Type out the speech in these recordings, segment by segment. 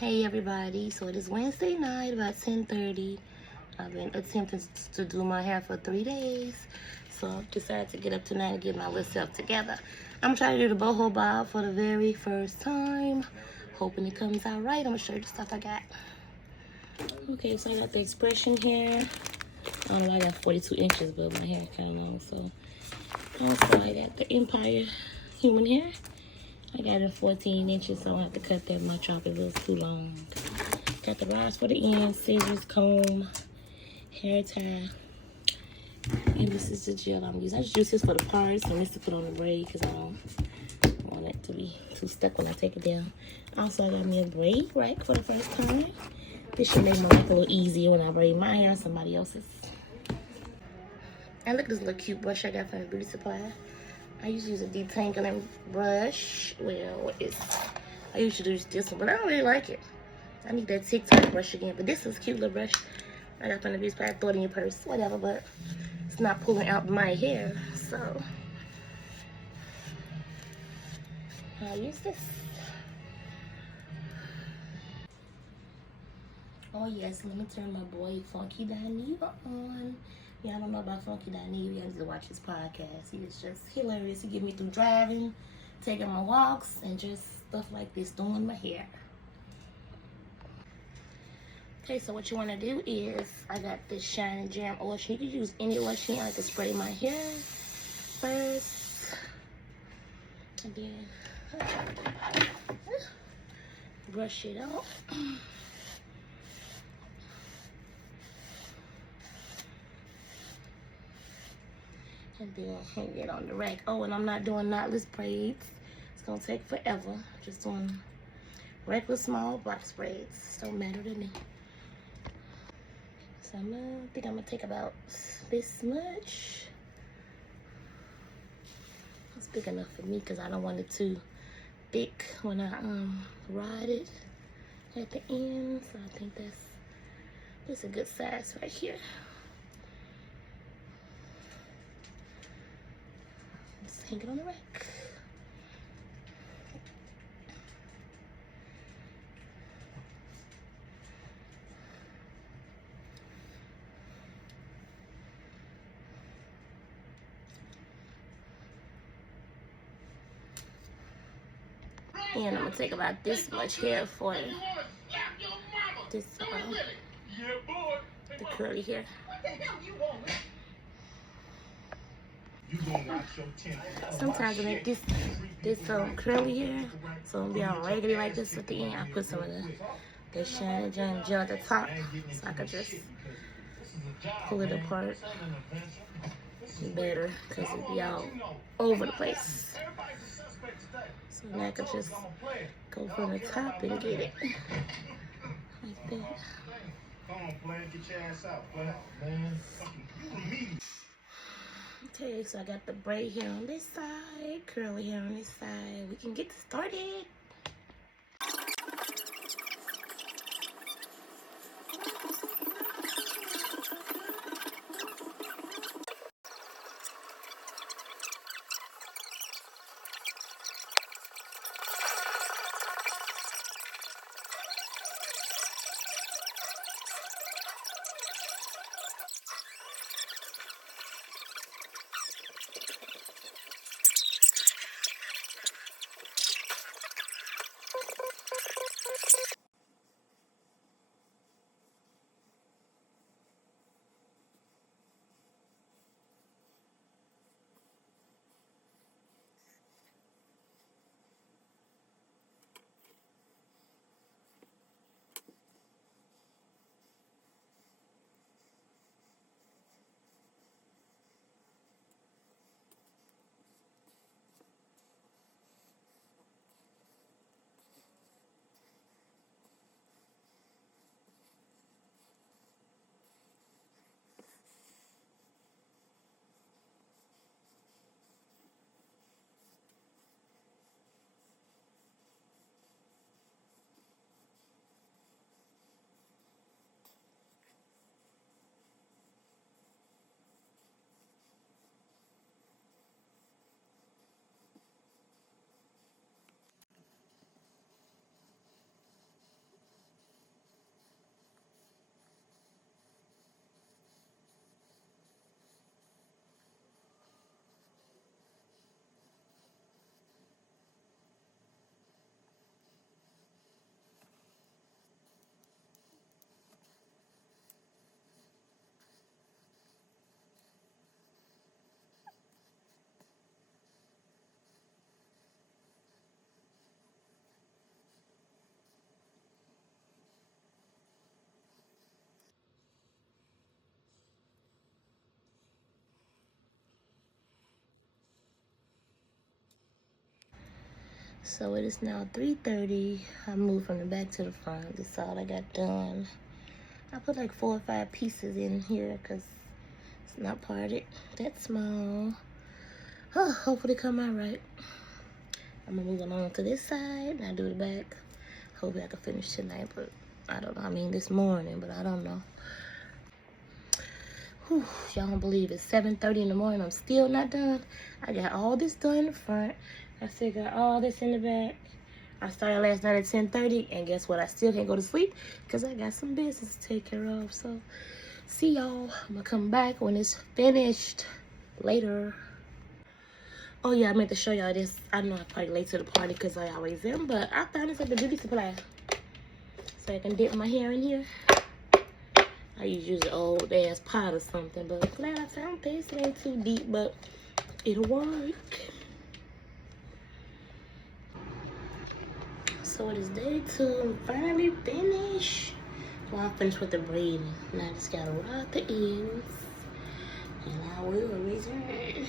Hey everybody, so it is Wednesday night about 10:30. I've been attempting to do my hair for 3 days, so I decided to get up tonight and get my little self together. I'm trying to do the Boho Bob for the very first time, hoping it comes out right. I'm gonna show you the stuff I got. Okay, so I got the expression hair. I don't know, I got 42 inches, but my hair is kind of long, so also I got the Empire human hair. I got it 14 inches, so I don't have to cut that much off if it was too long. Got the rods for the ends, scissors, comb, hair tie. And this is the gel I'm using. I just use this for the parts and this to put on the braid because I don't want it to be too stuck when I take it down. Also, I got me a braid rack for the first time. This should make my life a little easier when I braid my hair and somebody else's. And look at this little cute brush I got from the beauty supply. I usually use a detangling brush. Well, I usually use this one, but I don't really like it. I need that TikTok brush again, but this is a cute little brush I got from the beauty supply. Throw it in your purse, whatever, but it's not pulling out my hair, so I'll use this. Oh yes, let me turn my boy Funky Dineva on. Y'all don't know about Funky Dineva, y'all need to watch his podcast. He is just hilarious. He get me through driving, taking my walks, and just stuff like this, doing my hair. Okay, so what you want to do is, I got this Shine and Jam oil sheet. You can use any oil sheet. I like to spray my hair first. And then brush it out. And then hang it on the rack. Oh, and I'm not doing knotless braids. It's gonna take forever. Just doing regular small box braids. Don't matter to me. So I think I'm gonna take about this much. It's big enough for me because I don't want it too thick when I ride it at the end. So I think that's a good size right here. Just hang it on the rack. And I'm gonna take about this much hair for this the curly hair. Sometimes I make this curly hair, so it'll be all raggedy like this at the end. I put some of the Shine and Jam gel at the top, so I could just pull it apart better, because it'd be all over the place. So now I could just go from the top and get it like that. Okay, so I got the braid hair on this side, curly hair on this side. We can get started. So it is now 3:30. I moved from the back to the front. That's all I got done. I put like 4 or 5 pieces in here because it's not parted that small. Oh, hopefully come out right. I'm gonna move along to this side and I do the back. Hopefully I can finish tonight, but I don't know. I mean this morning, but I don't know. Whew, y'all don't believe it's 7:30 in the morning. I'm still not done. I got all this done in the front. I still got all this in the back. I started last night at 10:30, and guess what? I still can't go to sleep because I got some business to take care of. So, see y'all. I'm gonna come back when it's finished later. Oh yeah, I meant to show y'all this. I know I'm probably late to the party because I always am, but I found this at the beauty supply. So I can dip my hair in here. I use an old ass pot or something, but glad I found this. It ain't too deep, but it'll work. So it is day 2. I'm finally finished. Well, I'm finished with the braiding. Now I just gotta rod the ends, and I will return.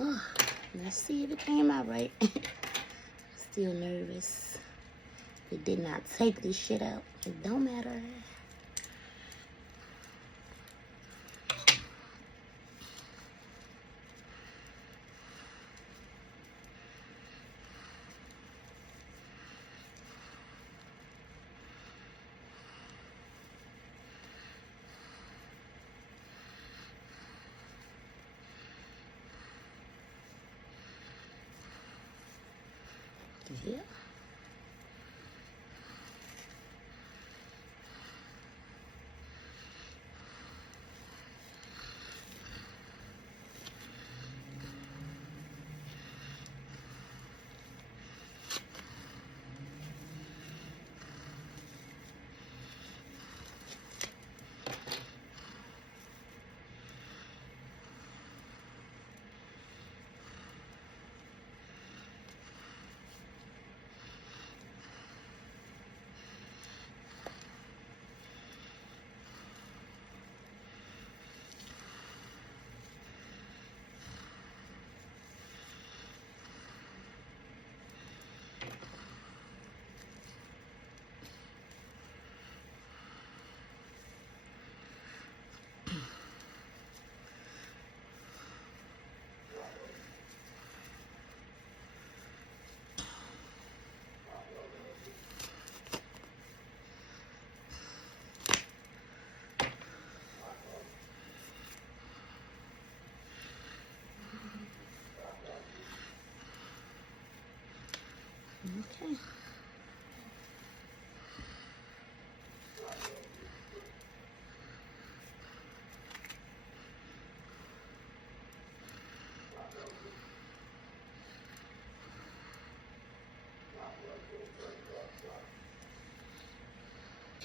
Oh, let's see if it came out right. Still nervous. It did not take this shit out. It don't matter. Yeah.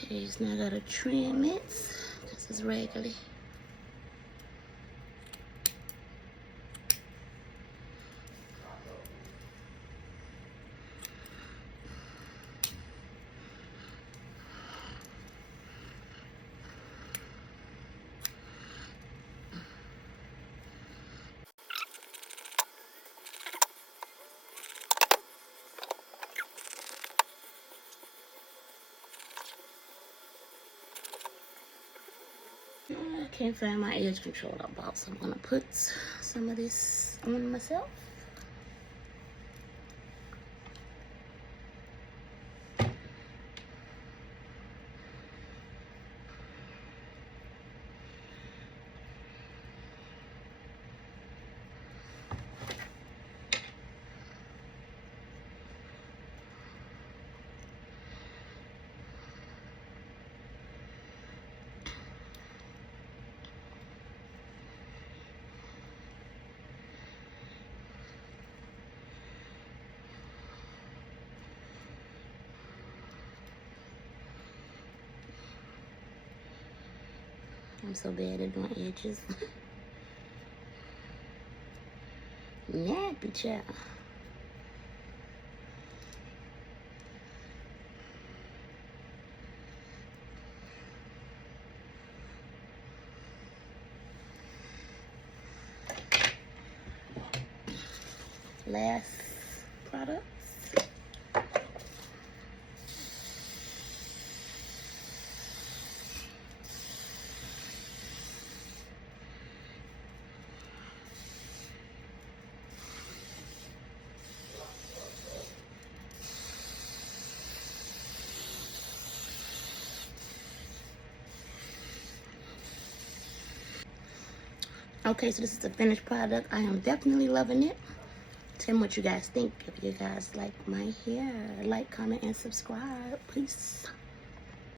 Okay, so now I gotta trim it. This is regular. I can't find my edge control I bought, so I'm gonna put some of this on myself. I'm so bad at doing edges. Nappy child. Last products. Okay, so this is the finished product. I am definitely loving it. Tell me what you guys think. If you guys like my hair, like, comment, and subscribe. Peace.